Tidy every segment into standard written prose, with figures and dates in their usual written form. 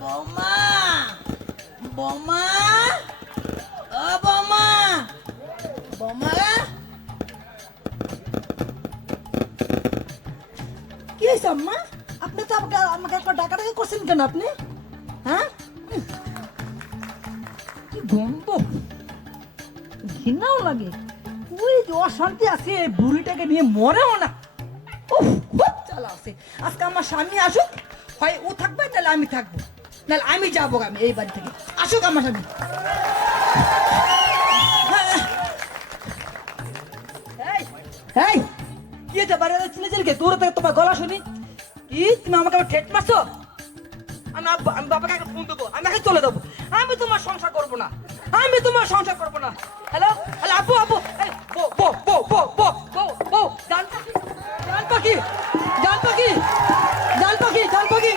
বৌমা বৌমা ও বৌমা বৌমা কি হয়েছে আম্মা? আপনি তো আমাকে একবার ডাকাডাকি করছেন কেন আপনি? হ্যাঁ, কি গন্ধ, ঘৃণাও লাগে। ওই যে অশান্তি আছে, এই বুড়িটাকে নিয়ে মরেও না। উফ, খুব জ্বালা আছে। আজকে আমার স্বামী আসুক, হয় ও থাকবে নাহলে আমি থাকবো, নাহলে আমি যাবো আমি এই বাড়ি থেকে। আসুক আমার স্বামী। এই কি হয়েছে? বাড়ি ছেলে ছেলেকে দূরে থেকে তোমার গলা শুনি। কি তুমি আমাকে আবার ঠেট মারছো? আমি বাবাকে একটা ফোন দেবো, আমি চলে যাবো। আমি তোমার সংসার করবো না, আমি তোমার সংসার করবো না। হ্যালো হ্যালো, আপু আপু, বো বো বো বো বো বো বো, জান পাখি জান পাখি জান পাখি জান পাখি জান পাখি,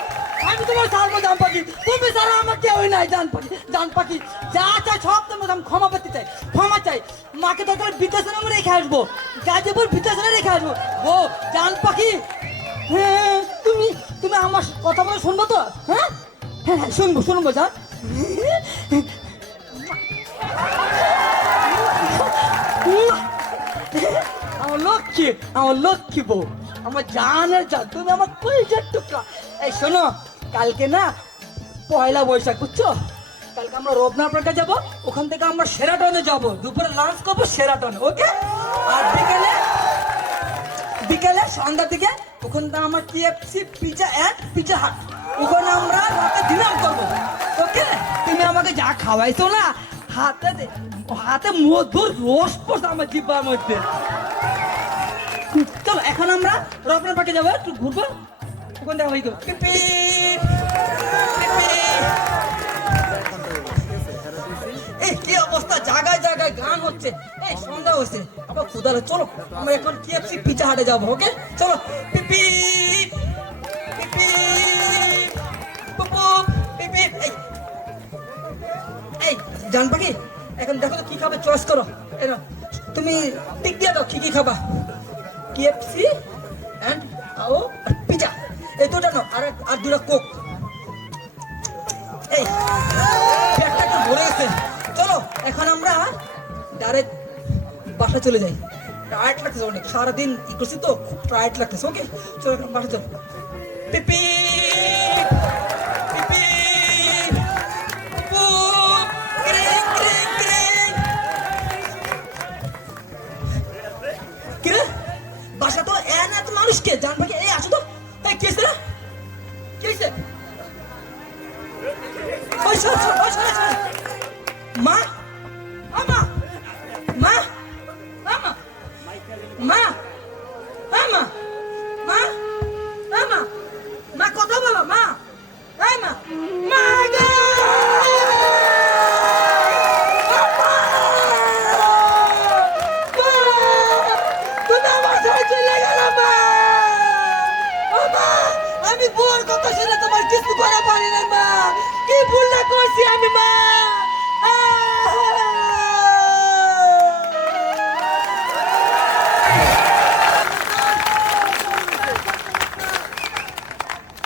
আমি তোমার ছাড়বো জান পাখি। তুমি ছাড়া আমার কেউই নাই জান পাখি। জান পাখি যা চাই সব তোমার আমি ক্ষমা পেতে চাই, ক্ষমা চাই। মাকে দরকার বিদ্যাসনে আমি রেখে আসবো, গাজীপুর বিদ্যাসনে রেখে আসবো। ও জান পাখি, হ্যাঁ তুমি তুমি আমার কথা বলে শুনবো তো? হ্যাঁ হ্যাঁ হ্যাঁ, শুনবো শুনবো জান। আমার লক্ষ্মী, আমার লক্ষ্মী বউ, আমার জানের জান, তুমি আমার কলিজার টুকরা। এই শোনো, কালকে না পয়লা বৈশাখ, বুঝছো? কালকে আমরা রবনা পার্কে যাবো, ওখান থেকে আমরা সেরাটনে যাবো, দুপুরে লাঞ্চ করবো সেরাটনে, ওকে? আর বিকেলে বিকেলে সন্ধ্যার দিকে ওখান থেকে আমার KFC পিজা অ্যান্ড পিজা হাট, ওখানে আমরা রাতে ডিনার করবো, ওকে? তুমি আমাকে যা খাওয়াইছো না, হাতে হাতে মধুর রস পড়ছে আমার জিব্বার মধ্যে। চলো এখন আমরা রবনা পার্কে যাবো, একটু ঘুরবো, ওখান থেকে হইতো কি অবস্থা, জায়গায় জায়গায় গান হচ্ছে, এই সন্ধ্যা হচ্ছে, আবার ক্ষুধালে। চলো আমরা এখন KFC পিজা হাটে যাবো, ওকে? চলো পিপি পিপি পুপু পিপি। এই জান পাখি, এখন দেখো তো কি খাবে, চয়েস করো। তুমি টিক দিয়ে দাও, কি খাবা? KFC এন্ড পিজা, এই দুটো নাও, আর দুটো কোক। এই পেটটা একটু ভরে গেছে, চলো এখন আমরা ডাইরেক্ট বাসা চলে যাই। টায়ার্ড লাগতেছে অনেক, সারাদিন ই করছি তো, খুব টায়ার্ড লাগতেছে। ওকে চলো এখন বাসা চলো। পিপি পিপি পুপু, ক্রিং ক্রিং ক্রিং। কিরে বাসা তো এত মানুষকে, জান পাখি এই আসো তো। এই কি হয়েছে রে, কি হয়েছে? মা আমা মা আমা মা আমা মা আমা মা, কথা বলো মা। এই মা, মা গো তুমি আমার ছেড়ে চলে গেল মা। আমি বুয়ার কথা শুনে তোমার কিছু করা পারি না মা, কি ভুলটা করছি আমি মা।